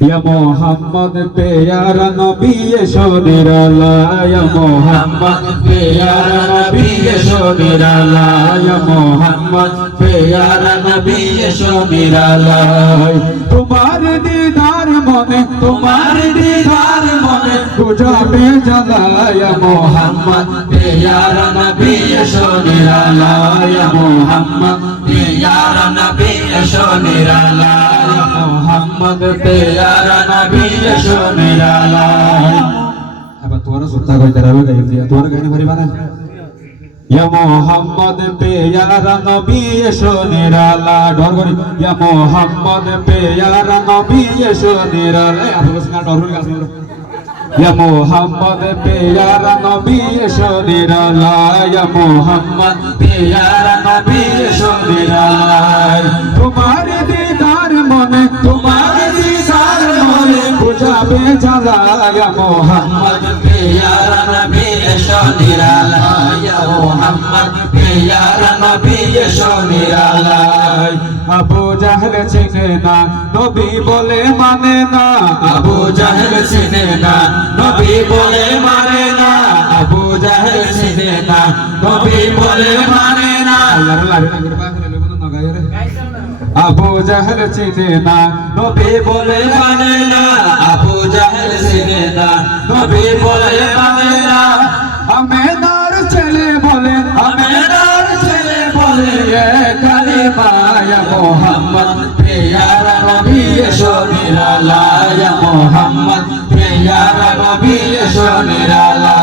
या मोहम्मद प्यारा नबी शोनिराला या मोहम्मद प्यारा नबी शोनिराला या मोहम्मद प्यारा नबी शोनिराला तुम्हार दीदार मने बुझाबे जला या मोहम्मद प्यारा नबी शोनिराला या मोहम्मद प्यारा नबी शोनिराला मोहम्मद प्यारा नबी शोनिराला अब तोरा सुत्ता कोई तरह में गाई दिया तोरा गाने भरी बाना या मोहम्मद प्यारा नबी शोनिराला डर करी या मोहम्मद प्यारा नबी शोनिराला आप लोग सुना डर करी गाने या मोहम्मद प्यारा नबी शोनिराला या मोहम्मद प्यारा नबी शोनिराला तुम्हारे दीदार मने बुझाबे जला या मोहम्मद प्यारा नबी शोनिराला या मोहम्मद प्यारा नबी शोनिराला अबू जहल चिने ना नबी बोले माने ना अबू जहल चिने ना नबी बोले माने ना अबू जहल चिने ना नबी बोले माने ना अबू जहल चिने ना नबी बोले माने ना अबू जहल चिने ना नबी बोले माने ना हमेदार चले बोले ये कलिमा या मोहम्मद प्यारा नबी शोनिराला या मोहम्मद प्यारा नबी शोनिराला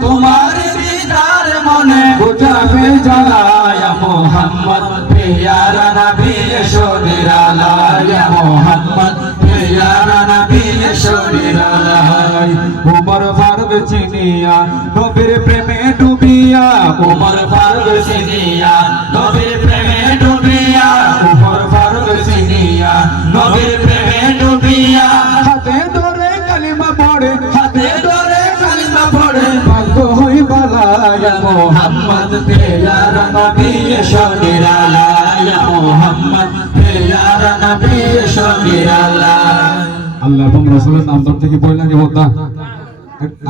तुम्हारे दीदार मने बुझाबे जला या मोहम्मद प्यारा नबी शोनिराला या मोहम्मद प्यारा नबी शोनिराला उमर फारूक चिनिया नबीर प्रेमे डुबिया उमर फारूक चिनिया नबीर प्रेमे डुबिया उमर फारूक चिनिया नबीर प्रेमे डुबिया हाथे धरे कलिमा पढ़े भक्त होई बाला या मोहम्मद प्यारा नबी शोनिराला या मोहम्मद प्यारा नबी शोनिराला আল্লাহ এবং রাসূলের নাম ধরতে কি বই লাগে বলতা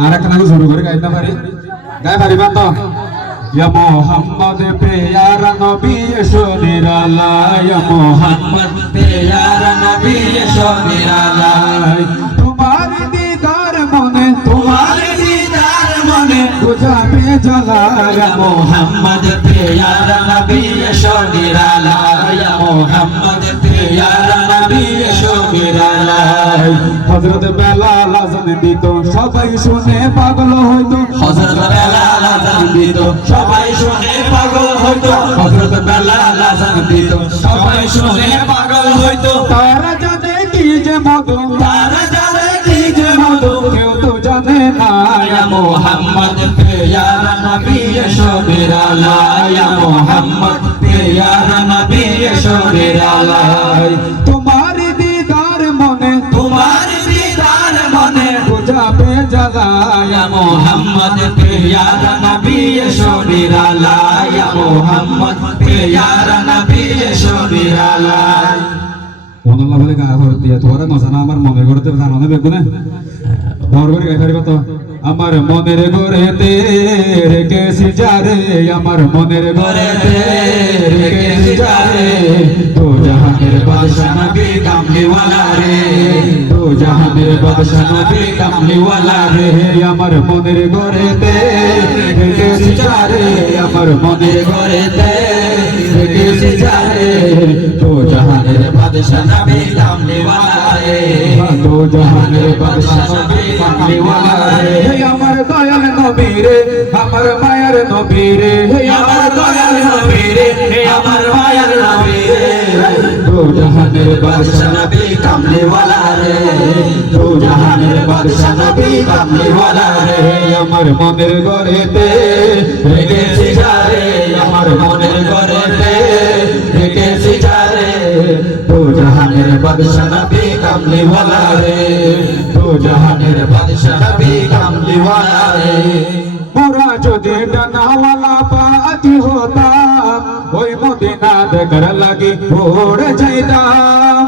আর একটা নাকি শুরু করে গাইতে পারি গায় পারিবা তো ইয়া মোহাম্মদ প্যারা নবী শোনিরালা ইয়া মোহাম্মদ প্যারা নবী শোনিরালা তোমার দিদার মনে বুঝাবে জলা ইয়া মোহাম্মদ প্যারা নবী শোনিরালা ইয়া মোহাম্মদ প্যারা নবী শোনিরালা হযরত বেলাল আযান দিত সবাই শুনে পাগল হইতো হযরত বেলাল আযান দিত সবাই শুনে পাগল হইতো হযরত বেলাল আযান দিত সবাই শুনে পাগল হইতো তারা জানে কি যে মধু কেউ তো জানে না ইয়া মুহাম্মদ প্যারা নবী শোনিরালা ইয়া মুহাম্মদ প্যারা নবী শোনিরালা তোমার দীদার মনে বুঝাবে জলা ইয়া মুহাম্মদ প্যারা নবী শোনিরালা ইয়া মুহাম্মদ প্যারা নবী শোনিরালা ওনাল্লাহ বলে গা ভর দিয়া তোরা মজানা আমার মনে করতে জানো বেগুনে ভর করে গাই পারিবা তো আমার মনের ঘরেতে রেখেছি যারে আমার মনের ঘরেতে রেখেছি যারে তো জাহানের বাদশা নবী কামলিওয়ালা রে তো জাহানের বাদশা নবী কামলিওয়ালা রে আমার মনের ঘরেতে রেখেছি যারে আমার মনের ঘরেতে রেখেছি যারে তো জাহানের বাদশা নবী কামলিওয়ালা রে তো জাহানের বাদশা নবী কামলিওয়ালা রে আমার দয়াল নবী রে আমার মায়ের নবী রে আমার দয়াল নবী রে আমার মায়ের নবী রে দো জাহানের বাদশা নবী কামলিওয়ালা রে দো জাহানের বাদশা নবী কামলিওয়ালা রে আমার মনের ঘরেতে রেখেছি যারে আমার মনের ঘরেতে রেখেছি যারে দো জাহানের বাদশা নবী কামলিওয়ালা রে দো জাহানের বাদশা নবী কামলিওয়ালা রে মোরা যদি ডানাওয়ালা পাতি হতাম ওই মদিনা দেখার লাগি উড়ে যাইতাম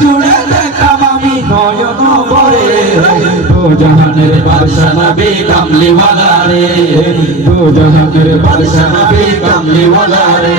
জুড়ে দেখতাম আমি নয়ন ভরে দু জাহানের বাদশা নবী কামলিওয়ালা রে দু জাহানের বাদশা নবী কামলিওয়ালা রে